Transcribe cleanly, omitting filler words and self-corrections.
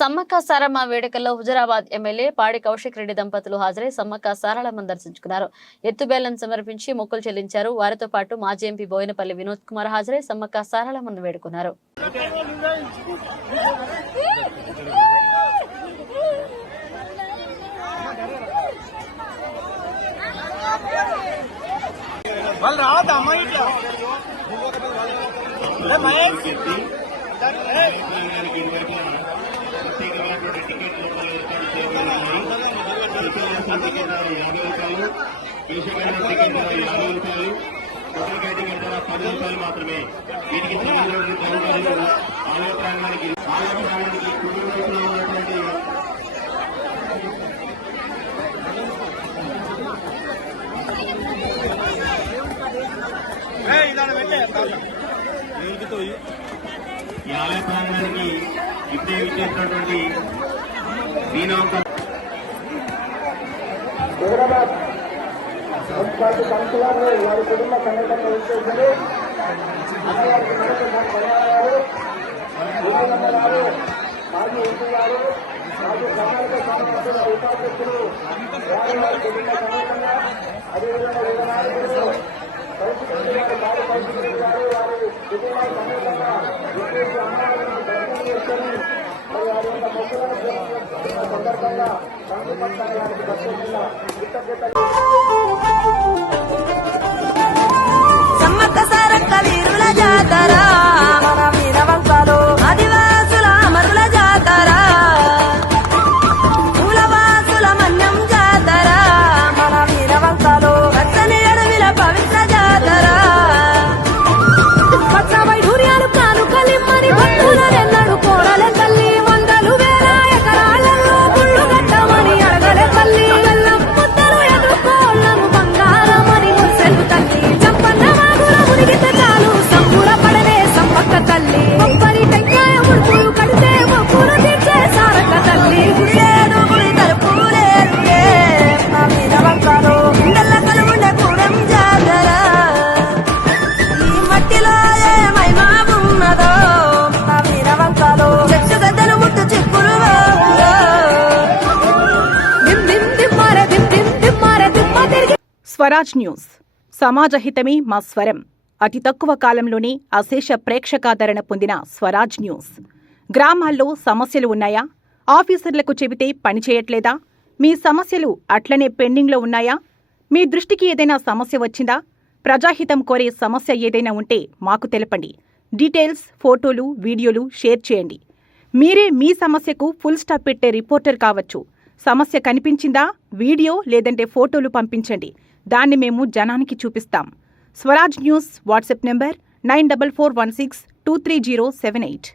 సమ్మక్క సారమ్మ వేడుకల్లో హుజరాబాద్ ఎమ్మెల్యే పాడి కౌశిక్ రెడ్డి దంపతులు హాజరై సమ్మక్క సారళమ్మను దర్శించుకున్నారు. ఎత్తుబేలను సమర్పించి మొక్కులు చెల్లించారు. వారితో పాటు మాజీ ఎంపీ బోయినపల్లి వినోద్ కుమార్ హాజరై సమ్మక్క సారళమ్మను వేడుకున్నారు. మాత్రమే వీటికి ఆలయ ప్రాంగానికి ఈ ఆలయ ప్రాంగానికి ఇప్పుడే విచ్చేసినటువంటి హైదరాబాద్ మున్సిపాలిటీ కౌన్సిలర్ వారి కుటుంబ సమేతంగా విచ్చేసింది. అమ్మవారికి ధన్యవాదాలు. గారు మాజీ ఎంపీ గారు మాజీ సామాజిక సంస్థల ఉపాధ్యక్షులు వారి కుటుంబ సమేతంగా అదేవిధంగా వివిధ నాయకులు బాలు కౌశిక్ గారు వారి కుటుంబ సమేతంగా విచ్చేసి అమ్మవారిని దర్శనం చేసుకొని వారి యొక్క మొక్కులను సందర్భంగా సంఘపక్షానికి ప్రత్యేకంగా కృతజ్ఞతలు. సమ్మక్క సారక్క వీరుల జాతర మన వీరవంశాలు ఆదివాసుల అమరుల జాతర మూలవాసుల మన్యం జాతర మన వీరవంశాలు పచ్చని అడవిల పవిత్ర జాతర పచ్చ వైఢూర్యాలు కానుకలిమ్మని భక్తులనెన్నడు కోరలే తల్లి. వందలు వేల ఎకరాలలో గుళ్ళు కట్టమని అడగలే తల్లి. బెల్లం ముద్దలు ఎదుర్కోళ్లను బంగారమని ముసెలు తల్లి. చంపన్న వాగుల మునిగిత చాలు సంబుర పడనే సమ్మక్క తల్లి. కొబ్బరి టెంకాయ ముడుపులు కడితే మొక్కులు తీర్చే సారక్క తల్లి. గుళ్ళేడు గుడి తలుపులేరులే నా మీద వంకాలు గుండెల్ల కలుగుండే కూడెం జాతర. ఈ మట్టిలో ఏ మహిమా ఉన్నదో నా మీద వంకాలు చెట్టు గద్దలు ముట్టు చిక్కులు స్వరాజ్ న్యూస్ సమాజ హితమే మా స్వరం. అతి తక్కువ కాలంలోనే అశేష ప్రేక్షకాదరణ పొందిన స్వరాజ్ న్యూస్. గ్రామాల్లో సమస్యలు ఉన్నాయా? ఆఫీసర్లకు చెబితే పనిచేయట్లేదా? మీ సమస్యలు అట్లనే పెండింగ్లో ఉన్నాయా? మీ దృష్టికి ఏదైనా సమస్య వచ్చిందా? ప్రజాహితం కోరే సమస్య ఏదైనా ఉంటే మాకు తెలపండి. డీటెయిల్స్, ఫోటోలు, వీడియోలు షేర్ చేయండి. మీరే మీ సమస్యకు ఫుల్ స్టాప్ పెట్టే రిపోర్టర్ కావచ్చు. సమస్య కనిపించిందా? వీడియో లేదంటే ఫోటోలు పంపించండి. దాన్ని మేము జనానికి చూపిస్తాం. Swaraj news WhatsApp number 9441623078.